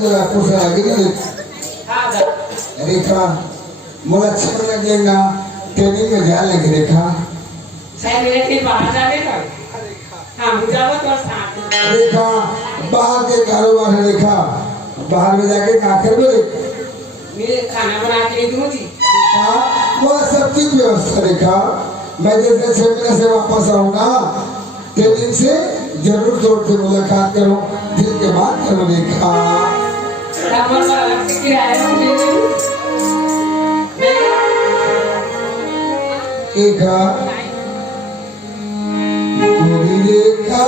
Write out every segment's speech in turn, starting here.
जरा पुसा गिरी रेखा मला छान लगे ना ट्रेनिंग में ध्यान लगे रेखा शायद मेरे के बाहर जाने का हाँ मुझे वो तो साथ रेखा बाहर के कारोबार है रेखा बाहर में जाके क्या करोगे मेरे खाना बना के दूँ जी हाँ वो सब चीज व्यवस्था रेखा मैं जैसे 6 महीने से वापस आऊँगा ट्रेनिंग से जरूर तौर पे मुलाकात करो दिल के बात करो रेखा रामल वाला किराया रेखा गोरी रेखा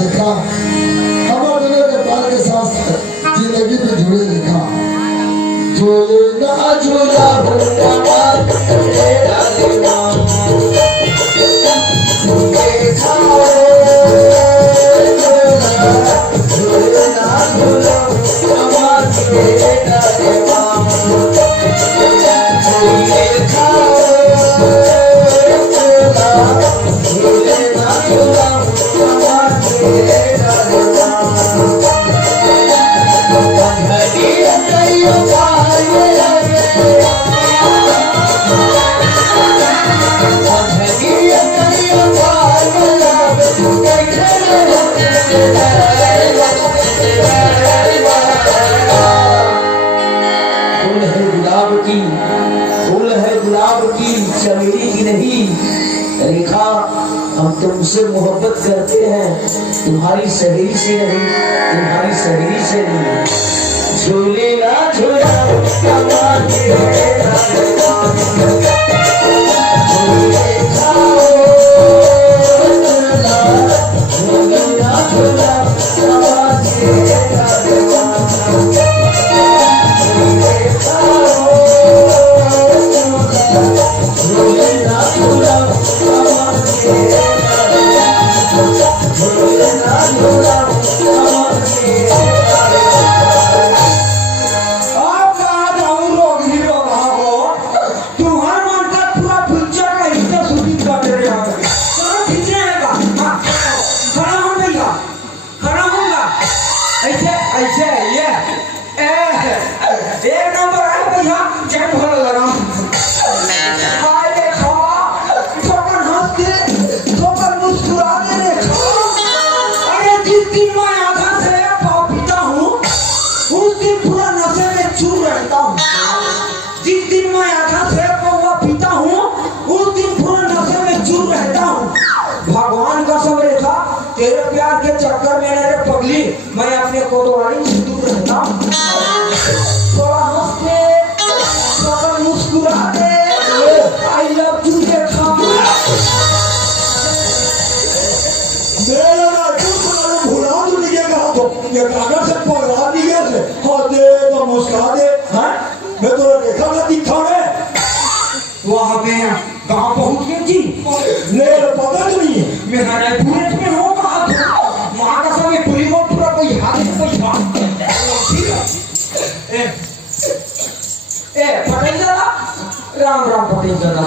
देखा हमारे नेपाल के साथ जिंदगी पे जुड़े देखा झोले ना झोला चमेली की नहीं रेखा हम तुमसे मोहब्बत करते हैं तुम्हारी सहेली से नहीं तुम्हारी सहेली से नहीं झोले ना झोला भगवान का सब रेखा तेरे प्यार के चक्कर में रे पगली मैं अपने कोतवाली से दूर रहता हूँ थोड़ा हंस दे थोड़ा मुस्कुरा दे आई लव यू देखा मेरा तू भुला दूँ नहीं कहा तो ये कागज से पगला दिया से हाँ दे तो मुस्कुरा दे हाँ मैं तो देखा ना दिखा रे वहाँ पे कहाँ पहुँच गए जी मेरे पता नहीं है मेरा पूरे में हो कहा वहाँ का सब पुलिस को पूरा कोई हाथ में कोई बात ठीक है ए पटेल दादा राम राम पटेल दादा